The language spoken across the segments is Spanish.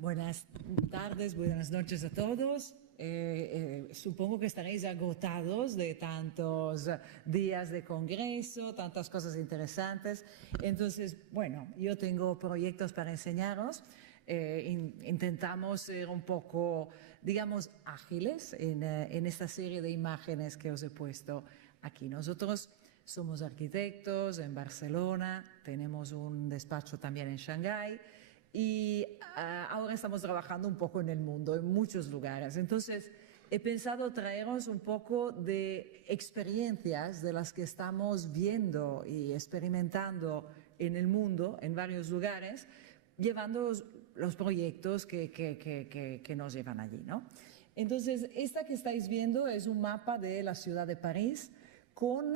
Buenas tardes, buenas noches a todos. Supongo que estaréis agotados de tantos días de congreso, tantas cosas interesantes. Entonces, bueno, yo tengo proyectos para enseñaros. Intentamos ser un poco, digamos, ágiles en esta serie de imágenes que os he puesto aquí. Nosotros somos arquitectos en Barcelona, tenemos un despacho también en Shanghái y ahora estamos trabajando un poco en el mundo, en muchos lugares. Entonces, he pensado traeros un poco de experiencias de las que estamos viendo y experimentando en el mundo, en varios lugares, llevando los proyectos que nos llevan allí, ¿no? Entonces, esta que estáis viendo es un mapa de la ciudad de París con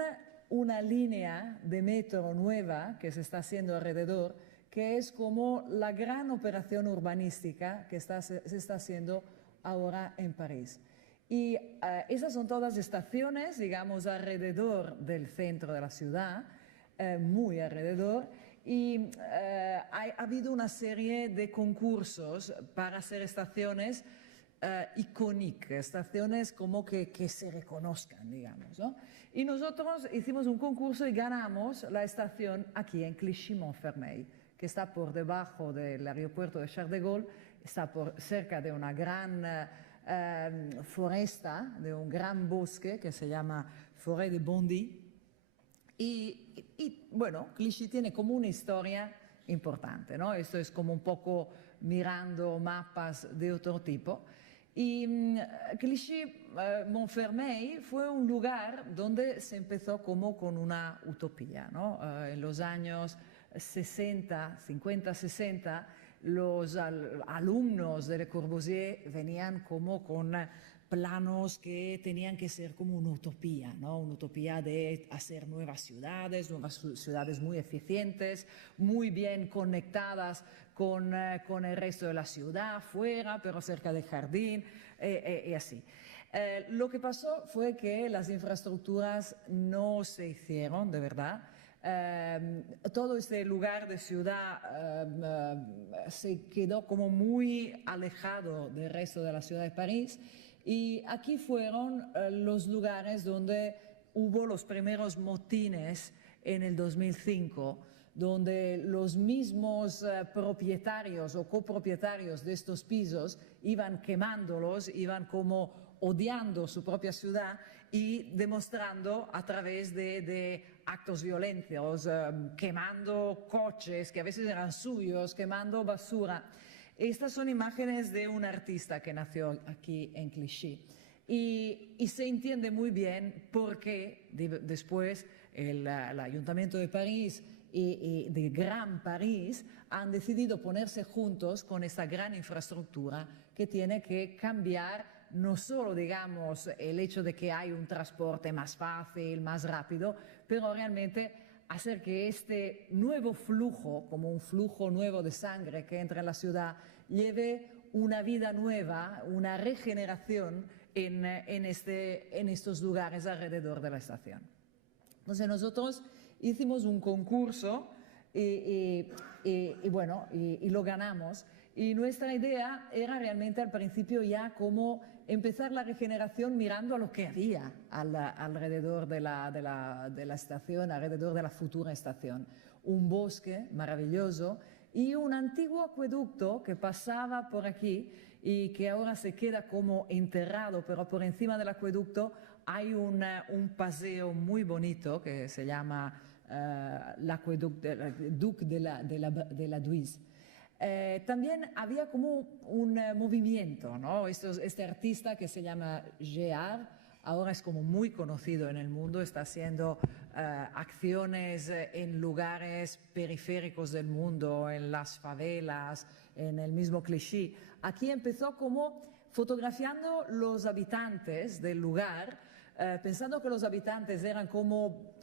una línea de metro nueva que se está haciendo alrededor, que es como la gran operación urbanística que se está haciendo ahora en París. Y esas son todas estaciones, digamos, alrededor del centro de la ciudad, muy alrededor, y ha habido una serie de concursos para hacer estaciones icónicas, estaciones como que se reconozcan, digamos, ¿no? Y nosotros hicimos un concurso y ganamos la estación aquí en Clichy-Montfermeil, que está por debajo del aeropuerto de Charles de Gaulle, está cerca de una gran foresta, de un gran bosque que se llama Forêt de Bondy. Y bueno, Clichy tiene como una historia importante, ¿no? Esto es como un poco mirando mapas de otro tipo. Y Clichy-Montfermeil fue un lugar donde se empezó como con una utopía, ¿no? En los años 60, 50, 60, los alumnos de Le Corbusier venían como con planos que tenían que ser como una utopía, ¿no? Una utopía de hacer nuevas ciudades muy eficientes, muy bien conectadas con el resto de la ciudad, fuera, pero cerca del jardín, y así. Lo que pasó fue que las infraestructuras no se hicieron, de verdad. Todo este lugar de ciudad se quedó como muy alejado del resto de la ciudad de París. Y aquí fueron los lugares donde hubo los primeros motines en el 2005, donde los mismos propietarios o copropietarios de estos pisos iban quemándolos, iban como odiando su propia ciudad y demostrando a través de actos violentos, quemando coches que a veces eran suyos, quemando basura. Estas son imágenes de un artista que nació aquí en Clichy. Y se entiende muy bien por qué después el Ayuntamiento de París y de Gran París han decidido ponerse juntos con esta gran infraestructura que tiene que cambiar no solo, digamos, el hecho de que hay un transporte más fácil, más rápido, pero realmente hacer que este nuevo flujo, como un flujo nuevo de sangre que entra en la ciudad, lleve una vida nueva, una regeneración en estos lugares alrededor de la estación. Entonces nosotros hicimos un concurso y lo ganamos. Y nuestra idea era realmente al principio ya como empezar la regeneración mirando a lo que había alrededor de la estación, alrededor de la futura estación. Un bosque maravilloso y un antiguo acueducto que pasaba por aquí y que ahora se queda como enterrado, pero por encima del acueducto hay un paseo muy bonito que se llama l'aqueduc Duc de la Duise. También había como un movimiento, ¿no? Este artista que se llama Géard, ahora es como muy conocido en el mundo, está haciendo acciones en lugares periféricos del mundo, en las favelas, en el mismo Clichy. Aquí empezó como fotografiando los habitantes del lugar, pensando que los habitantes eran como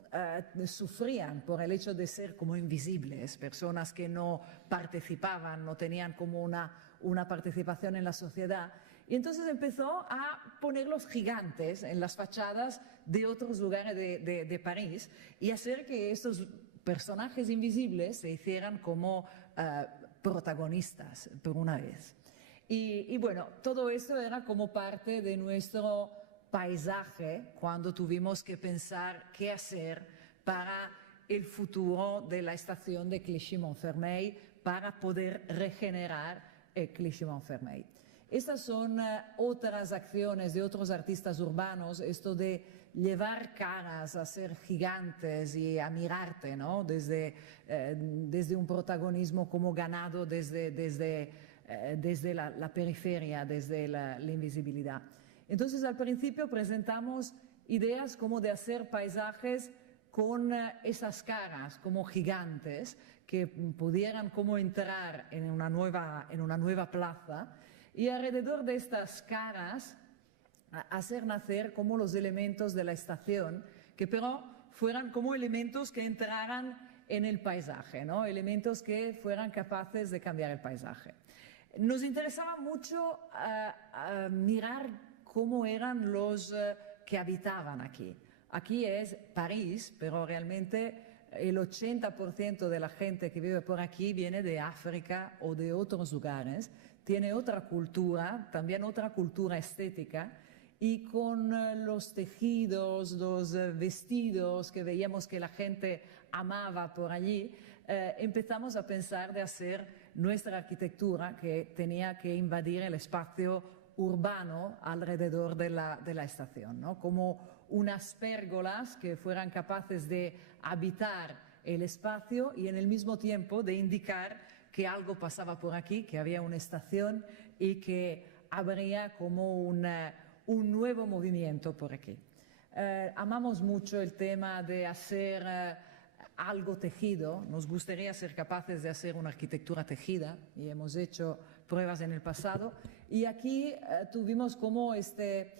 sufrían por el hecho de ser como invisibles, personas que no participaban, no tenían como una participación en la sociedad. Y entonces empezó a poner los gigantes en las fachadas de otros lugares de París y hacer que estos personajes invisibles se hicieran como protagonistas por una vez. Y bueno, todo esto era como parte de nuestro paisaje cuando tuvimos que pensar qué hacer para el futuro de la estación de Clichy-Montfermeil para poder regenerar Clichy-Montfermeil. Estas son otras acciones de otros artistas urbanos, esto de llevar caras a ser gigantes y a mirarte, ¿no? Desde un protagonismo como ganado desde la periferia, desde la invisibilidad. Entonces, al principio presentamos ideas como de hacer paisajes con esas caras como gigantes que pudieran como entrar en una nueva plaza y alrededor de estas caras hacer nacer como los elementos de la estación que pero fueran como elementos que entraran en el paisaje, ¿no? Elementos que fueran capaces de cambiar el paisaje. Nos interesaba mucho mirar cómo eran los que habitaban aquí. Aquí es París, pero realmente el 80% de la gente que vive por aquí viene de África o de otros lugares, tiene otra cultura, también otra cultura estética, y con los tejidos, los vestidos que veíamos que la gente amaba por allí, empezamos a pensar de hacer nuestra arquitectura que tenía que invadir el espacio urbano alrededor de la estación, ¿no? Como unas pérgolas que fueran capaces de habitar el espacio y en el mismo tiempo de indicar que algo pasaba por aquí, que había una estación y que habría como un nuevo movimiento por aquí. Amamos mucho el tema de hacer algo tejido, nos gustaría ser capaces de hacer una arquitectura tejida y hemos hecho pruebas en el pasado y aquí tuvimos como este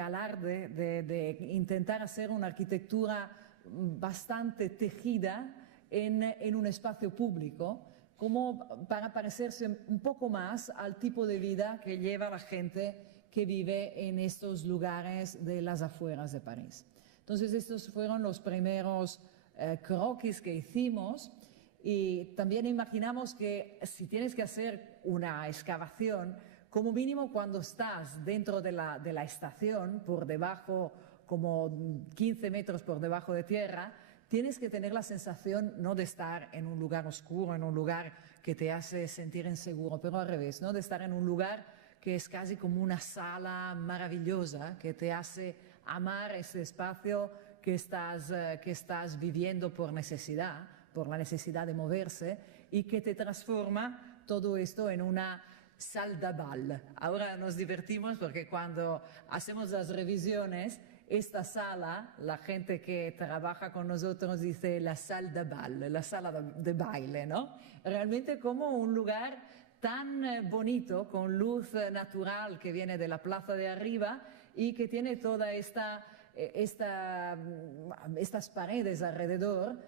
alarde de intentar hacer una arquitectura bastante tejida en un espacio público, como para parecerse un poco más al tipo de vida que lleva la gente que vive en estos lugares de las afueras de París. Entonces estos fueron los primeros croquis que hicimos y también imaginamos que si tienes que hacer una excavación, como mínimo cuando estás dentro de la estación, por debajo, como 15 metros por debajo de tierra, tienes que tener la sensación no de estar en un lugar oscuro, en un lugar que te hace sentir inseguro, pero al revés, ¿no? De estar en un lugar que es casi como una sala maravillosa, que te hace amar ese espacio que estás viviendo por necesidad, por la necesidad de moverse, y que te transforma todo esto en una salle de bal. Ahora nos divertimos porque cuando hacemos las revisiones, esta sala, la gente que trabaja con nosotros dice la salle de bal, la sala de baile, ¿no? Realmente como un lugar tan bonito, con luz natural que viene de la plaza de arriba y que tiene toda estas paredes alrededor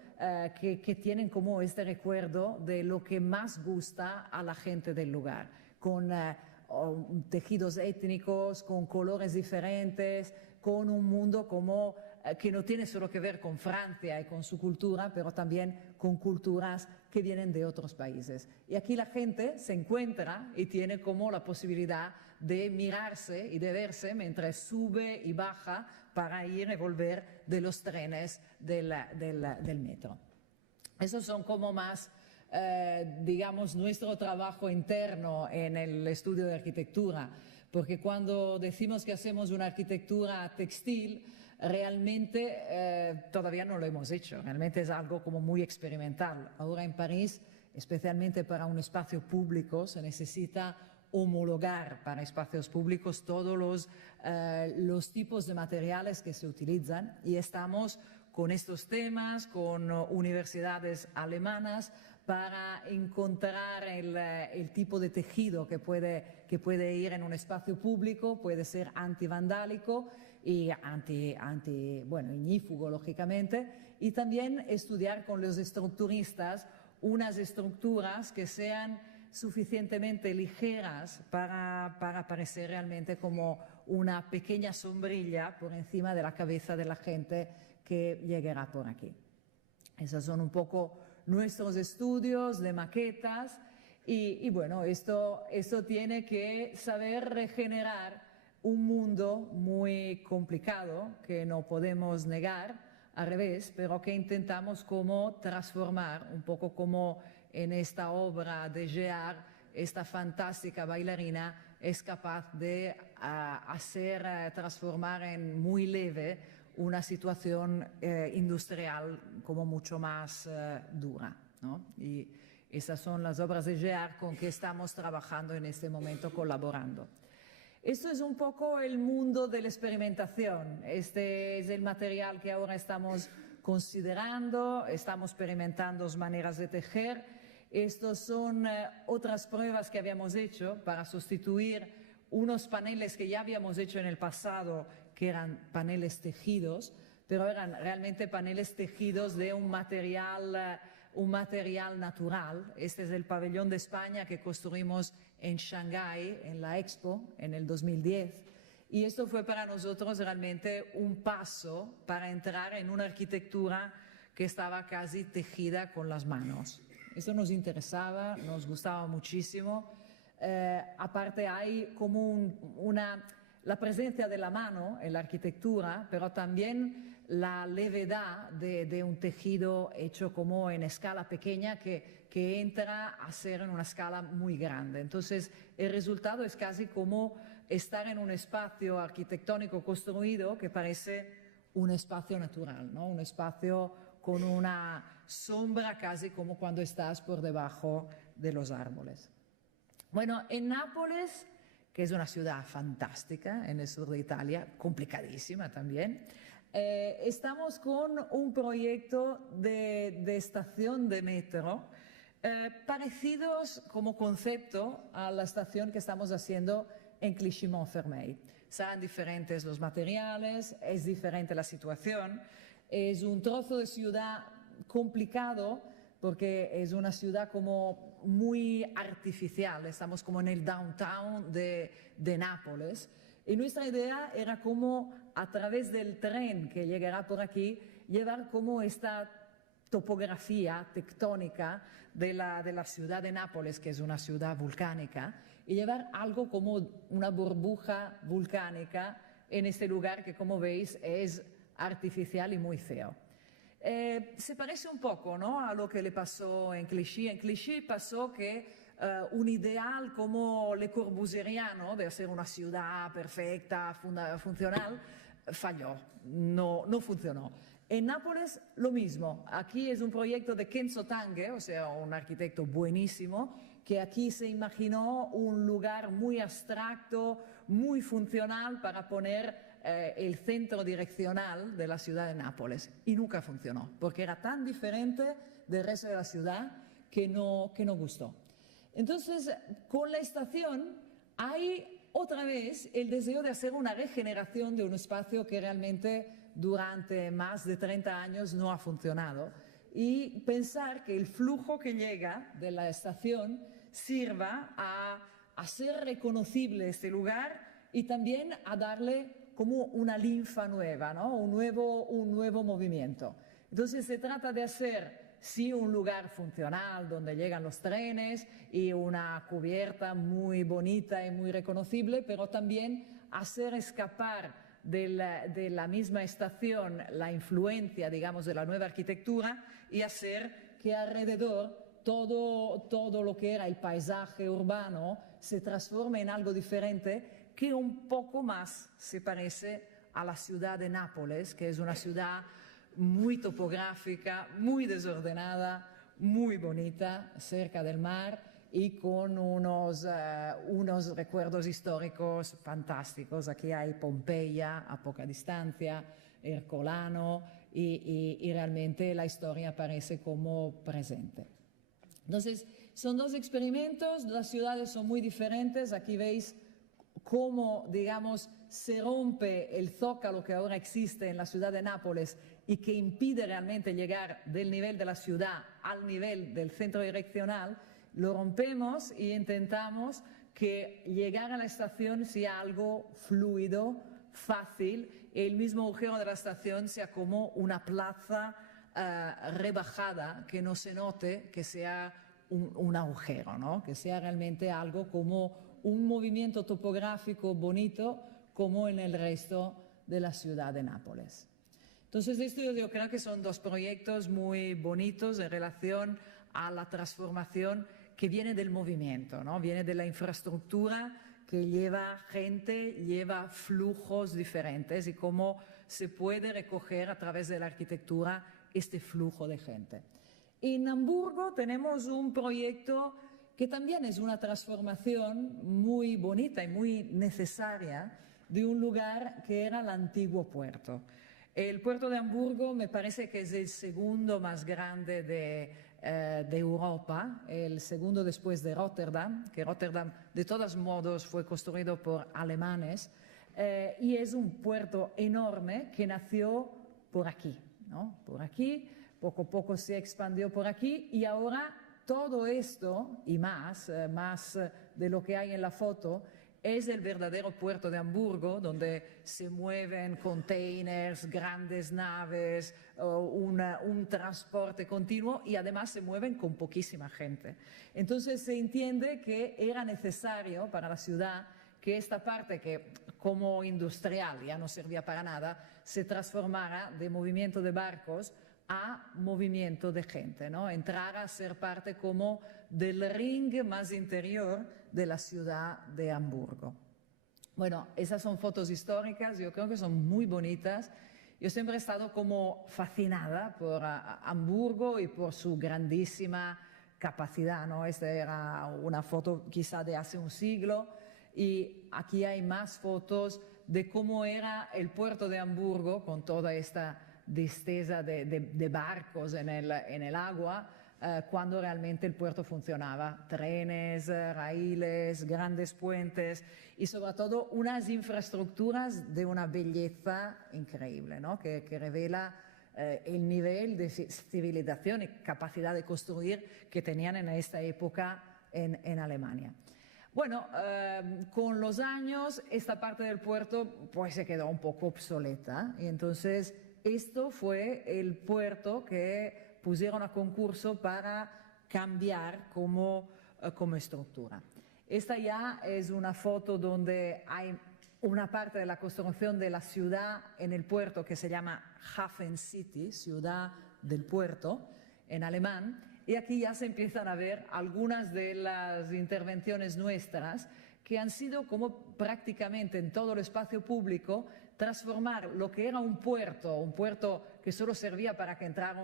que tienen como este recuerdo de lo que más gusta a la gente del lugar, con tejidos étnicos, con colores diferentes, con un mundo como que no tiene solo que ver con Francia y con su cultura, pero también con culturas que vienen de otros países. Y aquí la gente se encuentra y tiene como la posibilidad de mirarse y de verse mientras sube y baja para ir y volver de los trenes del metro. Esos son como más, digamos, nuestro trabajo interno en el estudio de arquitectura, porque cuando decimos que hacemos una arquitectura textil, realmente todavía no lo hemos hecho, realmente es algo como muy experimental. Ahora en París, especialmente para un espacio público, se necesita homologar para espacios públicos todos los tipos de materiales que se utilizan y estamos con estos temas, con universidades alemanas, para encontrar el tipo de tejido que puede ir en un espacio público, puede ser antivandálico y ignífugo, lógicamente, y también estudiar con los estructuristas unas estructuras que sean suficientemente ligeras para parecer realmente como una pequeña sombrilla por encima de la cabeza de la gente que llegará por aquí. Esos son un poco nuestros estudios de maquetas. Y bueno, esto tiene que saber regenerar un mundo muy complicado que no podemos negar, al revés, pero que intentamos como transformar, un poco como en esta obra de Gear, esta fantástica bailarina es capaz de transformar en muy leve una situación industrial como mucho más dura, ¿no? Y esas son las obras de Gear con que estamos trabajando en este momento, colaborando. Esto es un poco el mundo de la experimentación. Este es el material que ahora estamos considerando, estamos experimentando maneras de tejer. Estas son otras pruebas que habíamos hecho para sustituir unos paneles que ya habíamos hecho en el pasado, que eran paneles tejidos, pero eran realmente paneles tejidos de un material natural. Este es el pabellón de España que construimos en Shanghái, en la Expo, en el 2010. Y esto fue para nosotros realmente un paso para entrar en una arquitectura que estaba casi tejida con las manos. Esto nos interesaba, nos gustaba muchísimo. Aparte hay como la presencia de la mano en la arquitectura, pero también la levedad de un tejido hecho como en escala pequeña que entra a ser en una escala muy grande. Entonces, el resultado es casi como estar en un espacio arquitectónico construido que parece un espacio natural, ¿no? Un espacio con una sombra casi como cuando estás por debajo de los árboles. Bueno, en Nápoles, que es una ciudad fantástica en el sur de Italia, complicadísima también, estamos con un proyecto de estación de metro parecidos como concepto a la estación que estamos haciendo en Clichy-Montfermeil. Serán diferentes los materiales, es diferente la situación, es un trozo de ciudad complicado porque es una ciudad como muy artificial, estamos como en el downtown de Nápoles. Y nuestra idea era como a través del tren que llegará por aquí, llevar como esta topografía tectónica de la ciudad de Nápoles, que es una ciudad volcánica, y llevar algo como una burbuja volcánica en este lugar que, como veis, es artificial y muy feo. Se parece un poco, ¿no?, a lo que le pasó en Clichy. En Clichy pasó que un ideal como Le Corbusieriano de hacer una ciudad perfecta, funcional, falló, no funcionó. En Nápoles lo mismo. Aquí es un proyecto de Kenzo Tange, o sea, un arquitecto buenísimo, que aquí se imaginó un lugar muy abstracto, muy funcional para poner el centro direccional de la ciudad de Nápoles. Y nunca funcionó, porque era tan diferente del resto de la ciudad que no gustó. Entonces, con la estación hay otra vez el deseo de hacer una regeneración de un espacio que realmente durante más de 30 años no ha funcionado, y pensar que el flujo que llega de la estación sirva a hacer reconocible este lugar y también a darle como una linfa nueva, ¿no? un nuevo movimiento. Entonces se trata de hacer sí un lugar funcional donde llegan los trenes y una cubierta muy bonita y muy reconocible, pero también hacer escapar de la misma estación la influencia, digamos, de la nueva arquitectura y hacer que alrededor todo lo que era el paisaje urbano se transforme en algo diferente que un poco más se parece a la ciudad de Nápoles, que es una ciudad muy topográfica, muy desordenada, muy bonita, cerca del mar y con unos recuerdos históricos fantásticos. Aquí hay Pompeya a poca distancia, Ercolano y realmente la historia parece como presente. Entonces, son dos experimentos, las ciudades son muy diferentes. Aquí veis cómo, digamos, se rompe el zócalo que ahora existe en la ciudad de Nápoles y que impide realmente llegar del nivel de la ciudad al nivel del centro direccional. Lo rompemos y intentamos que llegar a la estación sea algo fluido, fácil, y el mismo agujero de la estación sea como una plaza rebajada, que no se note que sea un agujero, ¿no? Que sea realmente algo como un movimiento topográfico bonito como en el resto de la ciudad de Nápoles. Entonces, esto yo creo que son dos proyectos muy bonitos en relación a la transformación que viene del movimiento, ¿no? Viene de la infraestructura que lleva gente, lleva flujos diferentes y cómo se puede recoger a través de la arquitectura este flujo de gente. En Hamburgo tenemos un proyecto que también es una transformación muy bonita y muy necesaria de un lugar que era el antiguo puerto. El puerto de Hamburgo me parece que es el segundo más grande de Europa, el segundo después de Rotterdam, que Rotterdam de todos modos fue construido por alemanes, y es un puerto enorme que nació por aquí, ¿no? Por aquí, poco a poco se expandió por aquí y ahora todo esto y más de lo que hay en la foto, es el verdadero puerto de Hamburgo, donde se mueven containers, grandes naves, un transporte continuo y además se mueven con poquísima gente. Entonces se entiende que era necesario para la ciudad que esta parte que como industrial ya no servía para nada, se transformara de movimiento de barcos a movimiento de gente, ¿no? Entrar a ser parte como del ring más interior de la ciudad de Hamburgo. Bueno, esas son fotos históricas, yo creo que son muy bonitas. Yo siempre he estado como fascinada por Hamburgo y por su grandísima capacidad, ¿no? Esta era una foto quizá de hace un siglo y aquí hay más fotos de cómo era el puerto de Hamburgo con toda esta distesa de barcos en el agua cuando realmente el puerto funcionaba. Trenes, raíles, grandes puentes y sobre todo unas infraestructuras de una belleza increíble, ¿no? que revela el nivel de civilización y capacidad de construir que tenían en esta época en Alemania. Bueno, con los años esta parte del puerto pues se quedó un poco obsoleta y entonces esto fue el puerto que pusieron a concurso para cambiar como estructura. Esta ya es una foto donde hay una parte de la construcción de la ciudad en el puerto que se llama Hafen City, ciudad del puerto en alemán, y aquí ya se empiezan a ver algunas de las intervenciones nuestras que han sido como prácticamente en todo el espacio público transformar lo que era un puerto que solo servía para que entrara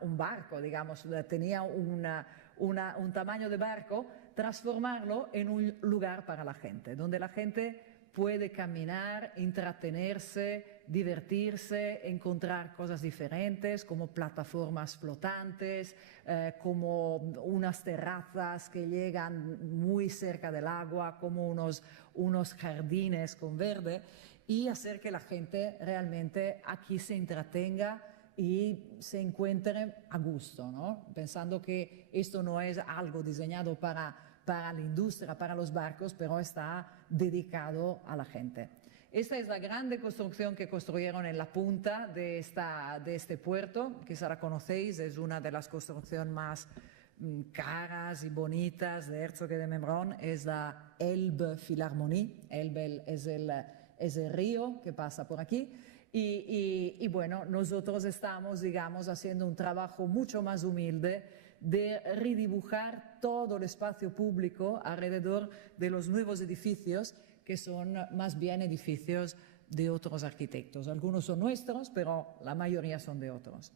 un barco, digamos, tenía un tamaño de barco, transformarlo en un lugar para la gente, donde la gente puede caminar, entretenerse, divertirse, encontrar cosas diferentes como plataformas flotantes, como unas terrazas que llegan muy cerca del agua, como unos jardines con verde y hacer que la gente realmente aquí se entretenga y se encuentre a gusto, ¿no? Pensando que esto no es algo diseñado para la industria, para los barcos, pero está dedicado a la gente. Esta es la grande construcción que construyeron en la punta de este puerto, quizá la conocéis, es una de las construcciones más caras y bonitas de Herzog de Memron, es la Elbphilharmonie. Elbe es el río que pasa por aquí. Y bueno, nosotros estamos, digamos, haciendo un trabajo mucho más humilde de redibujar todo el espacio público alrededor de los nuevos edificios, que son más bien edificios de otros arquitectos. Algunos son nuestros, pero la mayoría son de otros.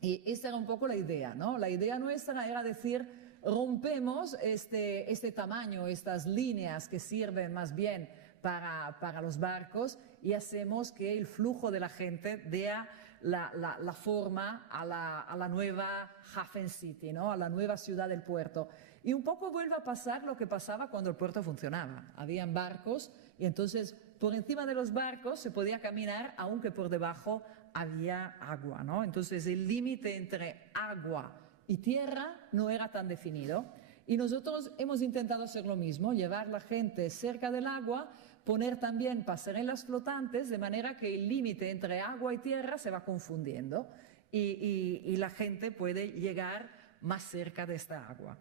Y esta era un poco la idea, ¿no? La idea nuestra era decir, rompemos este tamaño, estas líneas que sirven más bien para los barcos y hacemos que el flujo de la gente dé la forma a la nueva Hafen City, ¿no? A la nueva ciudad del puerto. Y un poco vuelve a pasar lo que pasaba cuando el puerto funcionaba. Habían barcos y entonces por encima de los barcos se podía caminar aunque por debajo había agua, ¿no? Entonces el límite entre agua y tierra no era tan definido. Y nosotros hemos intentado hacer lo mismo, llevar la gente cerca del agua, poner también pasarelas flotantes, de manera que el límite entre agua y tierra se va confundiendo y la gente puede llegar más cerca de esta agua.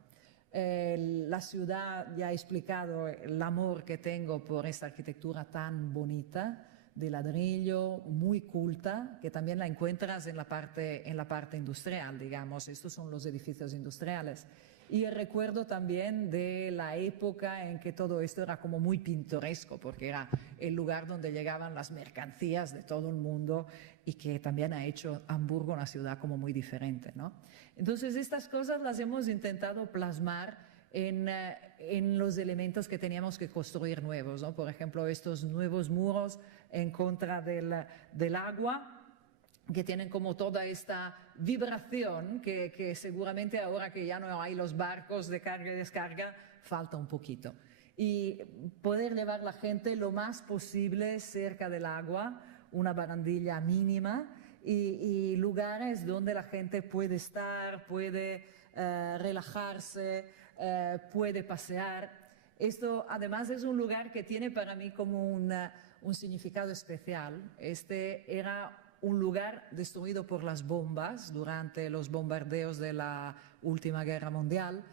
La ciudad, ya he explicado el amor que tengo por esta arquitectura tan bonita, de ladrillo, muy culta, que también la encuentras en la parte industrial, digamos. Estos son los edificios industriales. Y recuerdo también de la época en que todo esto era como muy pintoresco, porque era el lugar donde llegaban las mercancías de todo el mundo y que también ha hecho Hamburgo una ciudad como muy diferente, ¿no? Entonces, estas cosas las hemos intentado plasmar en los elementos que teníamos que construir nuevos, ¿no? Por ejemplo, estos nuevos muros en contra del agua, que tienen como toda esta vibración que seguramente ahora que ya no hay los barcos de carga y descarga, falta un poquito. Y poder llevar la gente lo más posible cerca del agua, una barandilla mínima y lugares donde la gente puede estar, puede relajarse, puede pasear. Esto además es un lugar que tiene para mí como un significado especial. Este era un lugar destruido por las bombas durante los bombardeos de la última guerra mundial.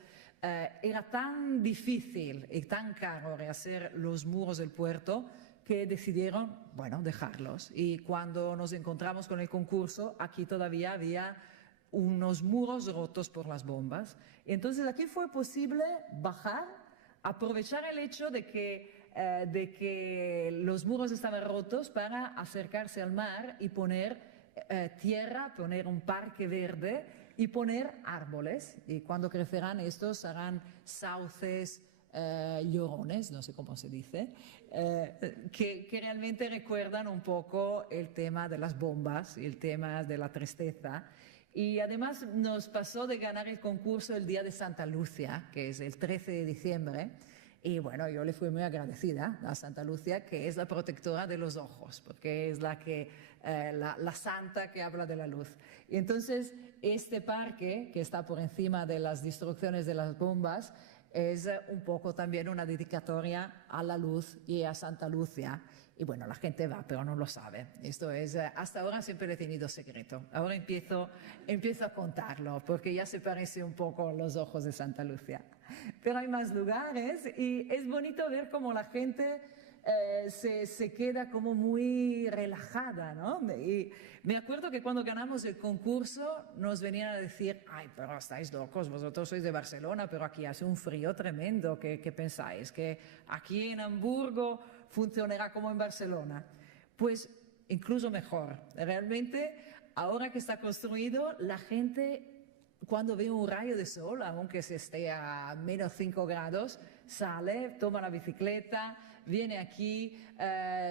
Era tan difícil y tan caro rehacer los muros del puerto que decidieron, bueno, dejarlos. Y cuando nos encontramos con el concurso, aquí todavía había unos muros rotos por las bombas. Y entonces aquí fue posible bajar, aprovechar el hecho de que los muros estaban rotos para acercarse al mar y poner tierra, poner un parque verde y poner árboles. Y cuando crecerán estos serán sauces, llorones, no sé cómo se dice, que realmente recuerdan un poco el tema de las bombas y el tema de la tristeza. Y además nos pasó de ganar el concurso el día de Santa Lucia, que es el 13 de diciembre. Y bueno, yo le fui muy agradecida a Santa Lucia, que es la protectora de los ojos, porque es la santa que habla de la luz. Y entonces este parque, que está por encima de las destrucciones de las bombas, es un poco también una dedicatoria a la luz y a Santa Lucia. Y bueno, la gente va, pero no lo sabe. Esto es, hasta ahora siempre lo he tenido secreto. Ahora empiezo a contarlo, porque ya se parece un poco a los ojos de Santa Lucia. Pero hay más lugares y es bonito ver cómo la gente se queda como muy relajada, ¿no? Y me acuerdo que cuando ganamos el concurso nos venían a decir, ay, pero estáis locos, vosotros sois de Barcelona, pero aquí hace un frío tremendo, ¿qué pensáis? ¿Que aquí en Hamburgo funcionará como en Barcelona? Pues incluso mejor. Realmente, ahora que está construido, la gente, cuando ve un rayo de sol, aunque se esté a menos 5 grados, sale, toma la bicicleta, viene aquí,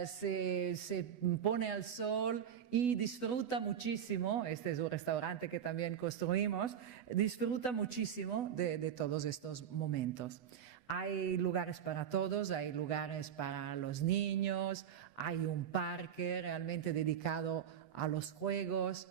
se pone al sol y disfruta muchísimo. Este es un restaurante que también construimos, disfruta muchísimo de todos estos momentos. Hay lugares para todos, hay lugares para los niños, hay un parque realmente dedicado a los juegos.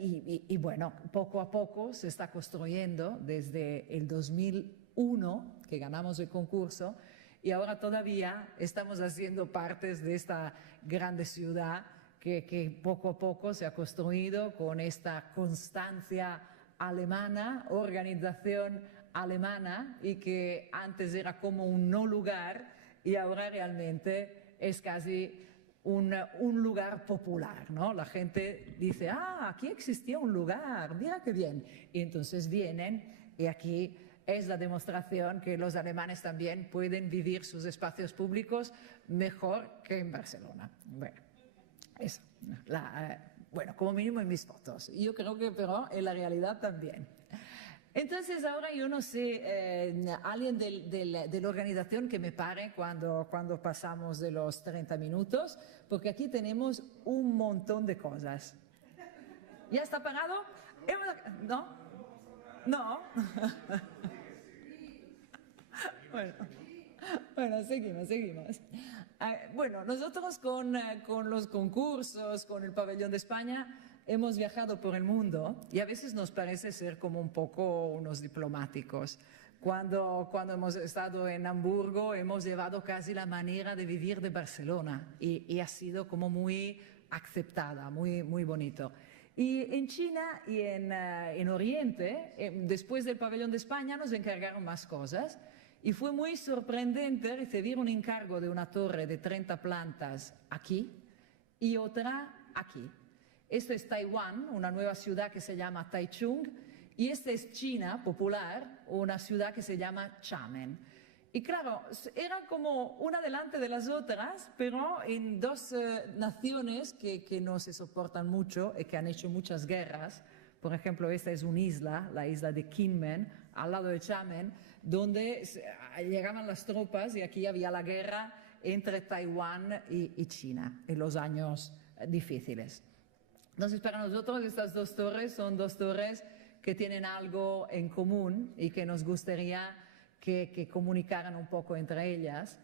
Y bueno, poco a poco se está construyendo desde el 2001, que ganamos el concurso, y ahora todavía estamos haciendo partes de esta grande ciudad que poco a poco se ha construido con esta constancia alemana, organización alemana, y que antes era como un no lugar y ahora realmente es casi un lugar popular, ¿no? La gente dice, aquí existía un lugar, mira qué bien. Y entonces vienen y aquí es la demostración que los alemanes también pueden vivir sus espacios públicos mejor que en Barcelona. Bueno, eso. Bueno, como mínimo en mis fotos. Yo creo que pero en la realidad también. Entonces ahora yo no sé, alguien de la organización que me pare cuando pasamos de los 30 minutos, porque aquí tenemos un montón de cosas. ¿Ya está parado? ¿No? ¿No? Bueno, seguimos. Bueno, nosotros con los concursos, con el Pabellón de España, hemos viajado por el mundo y a veces nos parece ser como un poco unos diplomáticos. Cuando hemos estado en Hamburgo hemos llevado casi la manera de vivir de Barcelona y ha sido como muy aceptada, muy bonito. Y en China y en Oriente, después del pabellón de España, nos encargaron más cosas. Y fue muy sorprendente recibir un encargo de una torre de 30 plantas aquí y otra aquí. Esto es Taiwán, una nueva ciudad que se llama Taichung, y esta es China popular, una ciudad que se llama Xiamen. Y claro, eran como una delante de las otras, pero en dos naciones que no se soportan mucho y que han hecho muchas guerras. Por ejemplo, esta es una isla, la isla de Kinmen, al lado de Xiamen, donde llegaban las tropas y aquí había la guerra entre Taiwán y China en los años difíciles. Entonces, para nosotros estas dos torres son dos torres que tienen algo en común y que nos gustaría que comunicaran un poco entre ellas.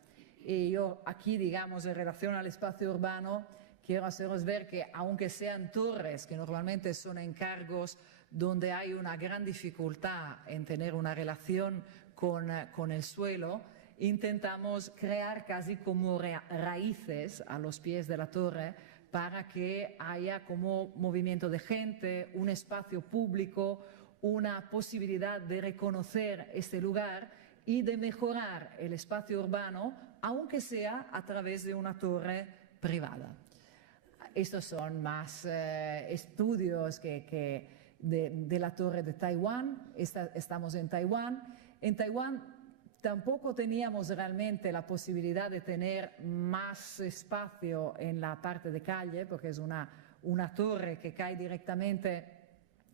Y yo aquí, digamos, en relación al espacio urbano, quiero haceros ver que aunque sean torres, que normalmente son encargos donde hay una gran dificultad en tener una relación con el suelo, intentamos crear casi como raíces a los pies de la torre para que haya como movimiento de gente, un espacio público, una posibilidad de reconocer este lugar y de mejorar el espacio urbano, aunque sea a través de una torre privada. Estos son más estudios de la torre de Taiwán. Estamos en Taiwán. En Taiwán tampoco teníamos realmente la posibilidad de tener más espacio en la parte de calle, porque es una torre que cae directamente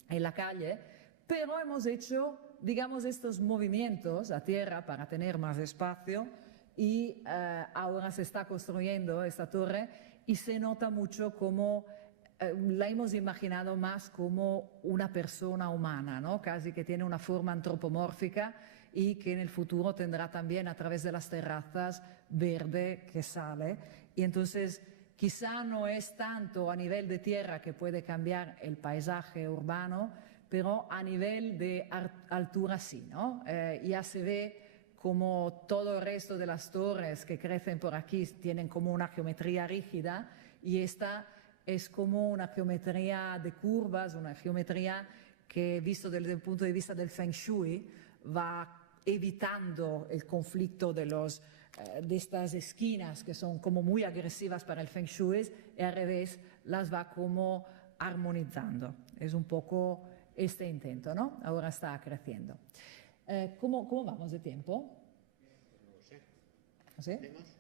en la calle, pero hemos hecho, digamos, estos movimientos a tierra para tener más espacio y ahora se está construyendo esta torre y se nota mucho como la hemos imaginado más como una persona humana, ¿no? Casi que tiene una forma antropomórfica y que en el futuro tendrá también a través de las terrazas verde que sale. Y entonces quizá no es tanto a nivel de tierra que puede cambiar el paisaje urbano, pero a nivel de altura sí, ¿no? Ya se ve como todo el resto de las torres que crecen por aquí tienen como una geometría rígida y esta es como una geometría de curvas, una geometría que visto desde el punto de vista del Feng Shui va evitando el conflicto de estas esquinas que son como muy agresivas para el Feng Shui y al revés las va como armonizando. Es un poco este intento, ¿no? Ahora está creciendo. ¿Cómo vamos de tiempo? No lo sé. ¿No sé? ¿Temas?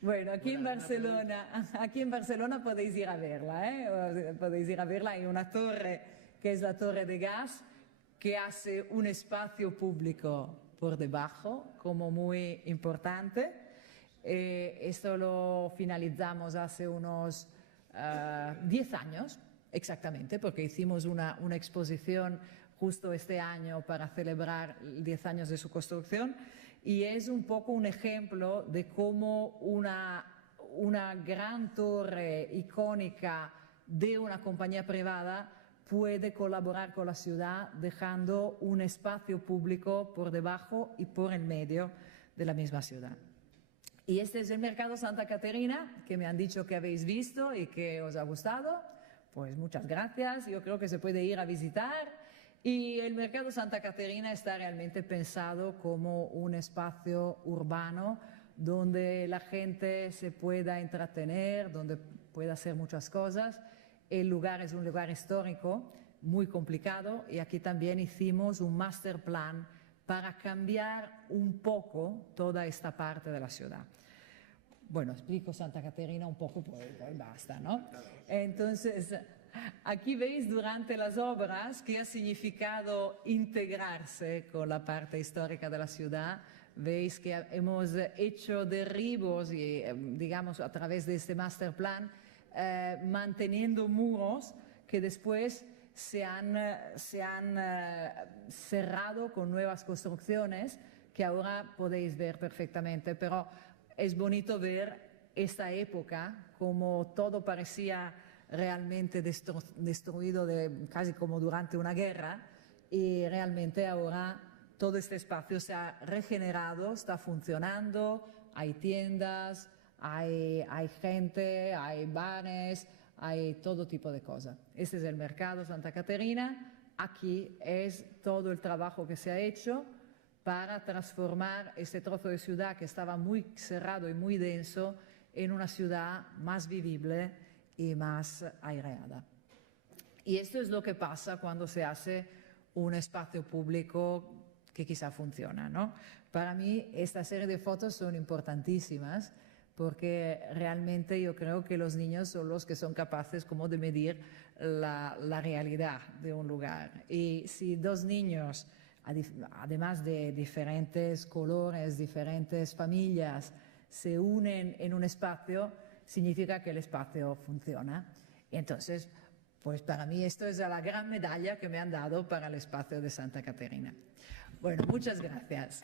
Bueno, aquí en Barcelona podéis ir a verla, ¿eh? Podéis ir a verla. Hay una torre que es la torre de gas que hace un espacio público por debajo como muy importante. Esto lo finalizamos hace unos 10 años exactamente, porque hicimos una exposición justo este año para celebrar 10 años de su construcción y es un poco un ejemplo de cómo una gran torre icónica de una compañía privada puede colaborar con la ciudad dejando un espacio público por debajo y por el medio de la misma ciudad. Y este es el Mercado Santa Caterina, que me han dicho que habéis visto y que os ha gustado. Pues muchas gracias, yo creo que se puede ir a visitar. Y el Mercado Santa Caterina está realmente pensado como un espacio urbano donde la gente se pueda entretener, donde pueda hacer muchas cosas. El lugar es un lugar histórico, muy complicado, y aquí también hicimos un master plan para cambiar un poco toda esta parte de la ciudad. Bueno, explico Santa Caterina un poco, pues basta, ¿no? Entonces, aquí veis durante las obras que ha significado integrarse con la parte histórica de la ciudad. Veis que hemos hecho derribos, y, digamos, a través de este master plan, manteniendo muros que después se han cerrado con nuevas construcciones que ahora podéis ver perfectamente, pero es bonito ver esta época como todo parecía realmente destruido casi como durante una guerra y realmente ahora todo este espacio se ha regenerado, está funcionando, hay tiendas, hay gente, hay bares, hay todo tipo de cosas. Este es el mercado Santa Caterina. Aquí es todo el trabajo que se ha hecho para transformar este trozo de ciudad que estaba muy cerrado y muy denso en una ciudad más vivible y más aireada. Y esto es lo que pasa cuando se hace un espacio público que quizá funciona, ¿no? Para mí esta serie de fotos son importantísimas porque realmente yo creo que los niños son los que son capaces como de medir la realidad de un lugar. Y si dos niños, además de diferentes colores, diferentes familias, se unen en un espacio, significa que el espacio funciona. Y entonces, pues para mí esto es la gran medalla que me han dado para el espacio de Santa Caterina. Bueno, muchas gracias.